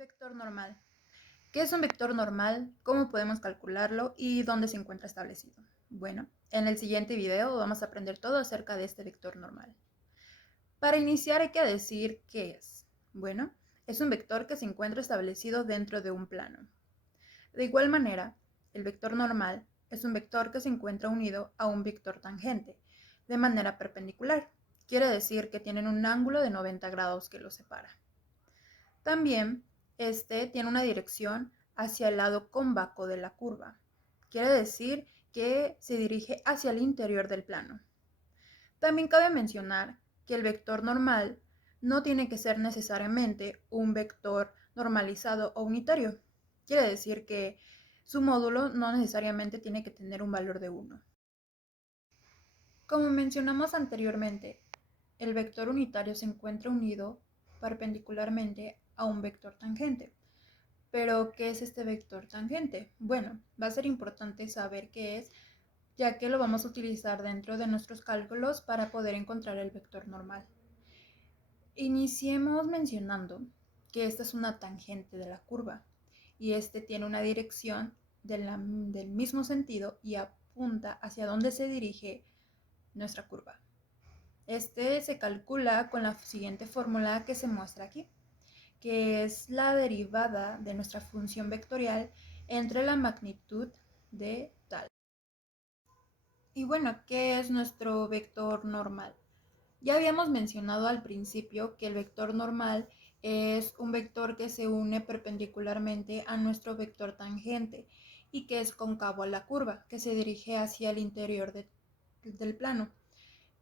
Vector normal. ¿Qué es un vector normal? ¿Cómo podemos calcularlo? ¿Y dónde se encuentra establecido? Bueno, en el siguiente video vamos a aprender todo acerca de este vector normal. Para iniciar hay que decir qué es. Bueno, es un vector que se encuentra establecido dentro de un plano. De igual manera, el vector normal es un vector que se encuentra unido a un vector tangente, de manera perpendicular. Quiere decir que tienen un ángulo de 90 grados que los separa. También, este tiene una dirección hacia el lado cóncavo de la curva. Quiere decir que se dirige hacia el interior del plano. También cabe mencionar que el vector normal no tiene que ser necesariamente un vector normalizado o unitario. Quiere decir que su módulo no necesariamente tiene que tener un valor de 1. Como mencionamos anteriormente, el vector unitario se encuentra unido perpendicularmente a un vector tangente. Pero, ¿qué es este vector tangente? Bueno, va a ser importante saber qué es, ya que lo vamos a utilizar dentro de nuestros cálculos para poder encontrar el vector normal. Iniciemos mencionando que esta es una tangente de la curva y este tiene una dirección del mismo sentido y apunta hacia donde se dirige nuestra curva. Este se calcula con la siguiente fórmula que se muestra aquí, que es la derivada de nuestra función vectorial entre la magnitud de tal. Y bueno, ¿qué es nuestro vector normal? Ya habíamos mencionado al principio que el vector normal es un vector que se une perpendicularmente a nuestro vector tangente y que es cóncavo a la curva, que se dirige hacia el interior del plano.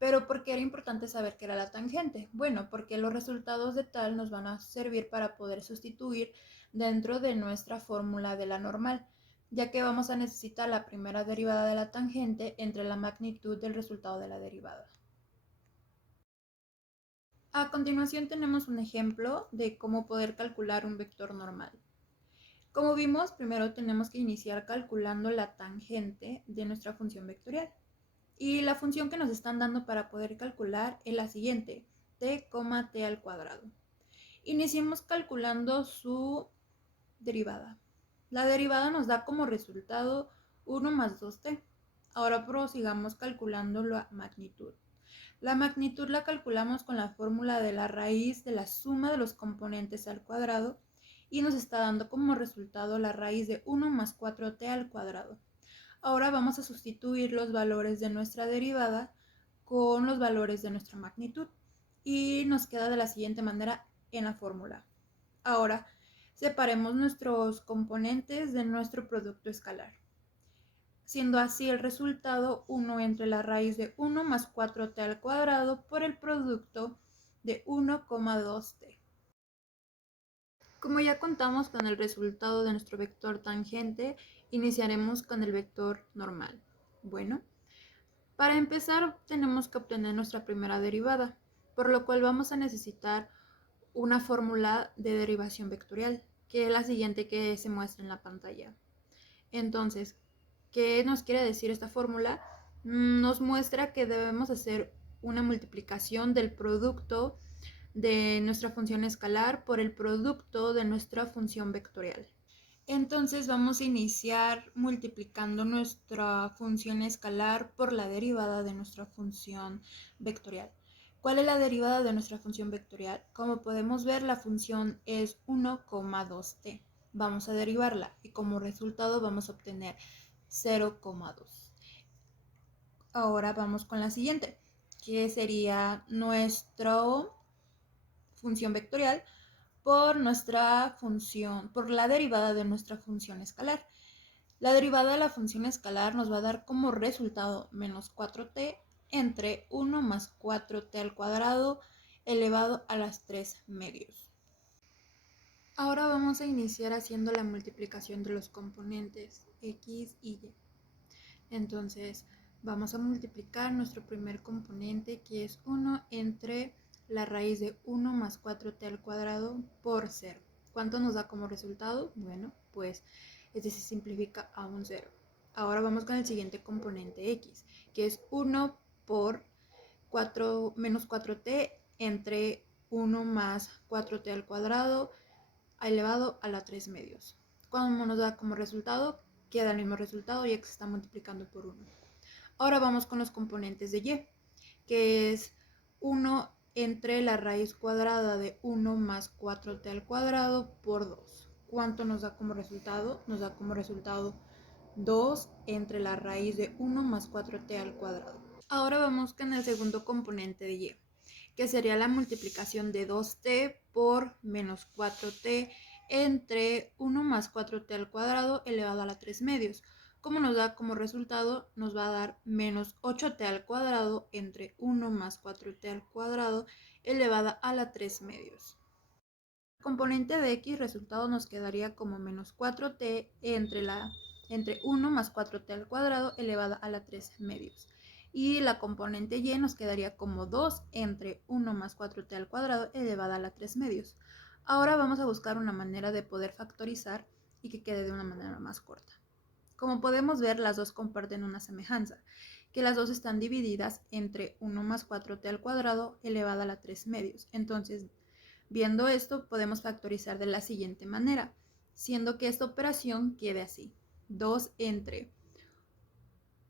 Pero ¿por qué era importante saber qué era la tangente? Bueno, porque los resultados de tal nos van a servir para poder sustituir dentro de nuestra fórmula de la normal, ya que vamos a necesitar la primera derivada de la tangente entre la magnitud del resultado de la derivada. A continuación tenemos un ejemplo de cómo poder calcular un vector normal. Como vimos, primero tenemos que iniciar calculando la tangente de nuestra función vectorial. Y la función que nos están dando para poder calcular es la siguiente, t, t al cuadrado. Iniciemos calculando su derivada. La derivada nos da como resultado 1 más 2t. Ahora prosigamos calculando la magnitud. La magnitud la calculamos con la fórmula de la raíz de la suma de los componentes al cuadrado y nos está dando como resultado la raíz de 1 más 4t al cuadrado. Ahora vamos a sustituir los valores de nuestra derivada con los valores de nuestra magnitud y nos queda de la siguiente manera en la fórmula. Ahora separemos nuestros componentes de nuestro producto escalar, siendo así el resultado 1 entre la raíz de 1 más 4t al cuadrado por el producto de 1,2t. Como ya contamos con el resultado de nuestro vector tangente, iniciaremos con el vector normal. Bueno, para empezar tenemos que obtener nuestra primera derivada, por lo cual vamos a necesitar una fórmula de derivación vectorial, que es la siguiente que se muestra en la pantalla. Entonces, ¿qué nos quiere decir esta fórmula? Nos muestra que debemos hacer una multiplicación del producto de nuestra función escalar por el producto de nuestra función vectorial. Entonces vamos a iniciar multiplicando nuestra función escalar por la derivada de nuestra función vectorial. ¿Cuál es la derivada de nuestra función vectorial? Como podemos ver, la función es 1,2t. Vamos a derivarla y como resultado vamos a obtener 0,2. Ahora vamos con la siguiente, que sería nuestra función vectorial por nuestra función, por la derivada de nuestra función escalar. La derivada de la función escalar nos va a dar como resultado menos 4t entre 1 más 4t al cuadrado elevado a las 3 medios. Ahora vamos a iniciar haciendo la multiplicación de los componentes x y y. Entonces vamos a multiplicar nuestro primer componente, que es 1 entre la raíz de 1 más 4t al cuadrado por 0. ¿Cuánto nos da como resultado? Bueno, pues este se simplifica a un 0. Ahora vamos con el siguiente componente x, que es 1 por 4 menos 4t entre 1 más 4t al cuadrado elevado a la 3 medios. Cuando nos da como resultado, queda el mismo resultado ya que se está multiplicando por 1. Ahora vamos con los componentes de y, que es 1 entre la raíz cuadrada de 1 más 4t al cuadrado por 2. ¿Cuánto nos da como resultado? Nos da como resultado 2 entre la raíz de 1 más 4t al cuadrado. Ahora vamos con el segundo componente de y, que sería la multiplicación de 2t por menos 4t entre 1 más 4t al cuadrado elevado a la 3 medios. Como nos da como resultado, nos va a dar menos 8t al cuadrado entre 1 más 4t al cuadrado elevada a la 3 medios. El componente de x resultado nos quedaría como menos 4t entre 1 más 4t al cuadrado elevada a la 3 medios. Y la componente y nos quedaría como 2 entre 1 más 4t al cuadrado elevada a la 3 medios. Ahora vamos a buscar una manera de poder factorizar y que quede de una manera más corta. Como podemos ver, las dos comparten una semejanza, que las dos están divididas entre 1 más 4t al cuadrado elevada a la 3 medios. Entonces, viendo esto, podemos factorizar de la siguiente manera, siendo que esta operación quede así. 2 entre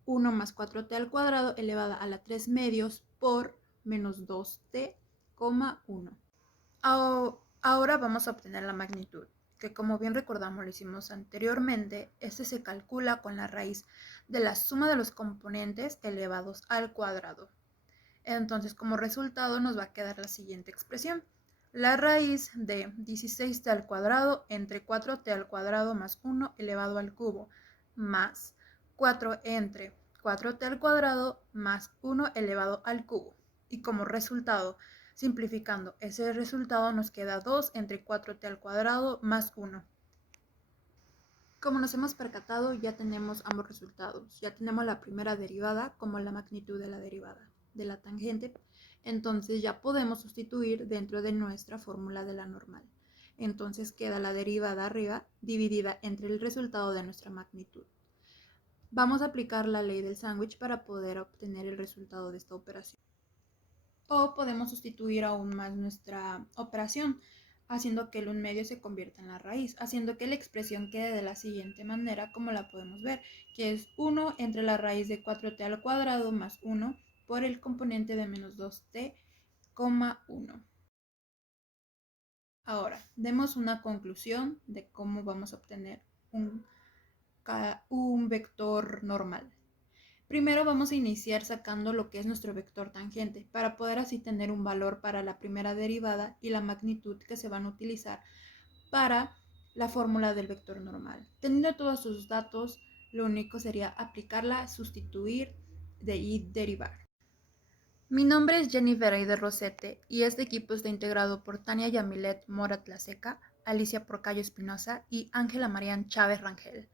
1 más 4t al cuadrado elevada a la 3 medios por menos 2t, 1. Ahora vamos a obtener la magnitud, que como bien recordamos lo hicimos anteriormente, este se calcula con la raíz de la suma de los componentes elevados al cuadrado. Entonces, como resultado nos va a quedar la siguiente expresión. La raíz de 16t al cuadrado entre 4t al cuadrado más 1 elevado al cubo más 4 entre 4t al cuadrado más 1 elevado al cubo. Y como resultado, simplificando ese resultado, nos queda 2 entre 4t al cuadrado más 1. Como nos hemos percatado, ya tenemos ambos resultados. Ya tenemos la primera derivada como la magnitud de la derivada de la tangente. Entonces ya podemos sustituir dentro de nuestra fórmula de la normal. Entonces queda la derivada arriba dividida entre el resultado de nuestra magnitud. Vamos a aplicar la ley del sándwich para poder obtener el resultado de esta operación. O podemos sustituir aún más nuestra operación, haciendo que el 1 medio se convierta en la raíz, haciendo que la expresión quede de la siguiente manera como la podemos ver, que es 1 entre la raíz de 4t al cuadrado más 1 por el componente de menos 2t, 1. Ahora, demos una conclusión de cómo vamos a obtener un vector normal. Primero vamos a iniciar sacando lo que es nuestro vector tangente para poder así tener un valor para la primera derivada y la magnitud que se van a utilizar para la fórmula del vector normal. Teniendo todos sus datos, lo único sería aplicarla, sustituir y derivar. Mi nombre es Jennifer Aide Rosete y este equipo está integrado por Tania Yamilet Morat Laseca, Alicia Porcayo Espinosa y Ángela Marián Chávez Rangel.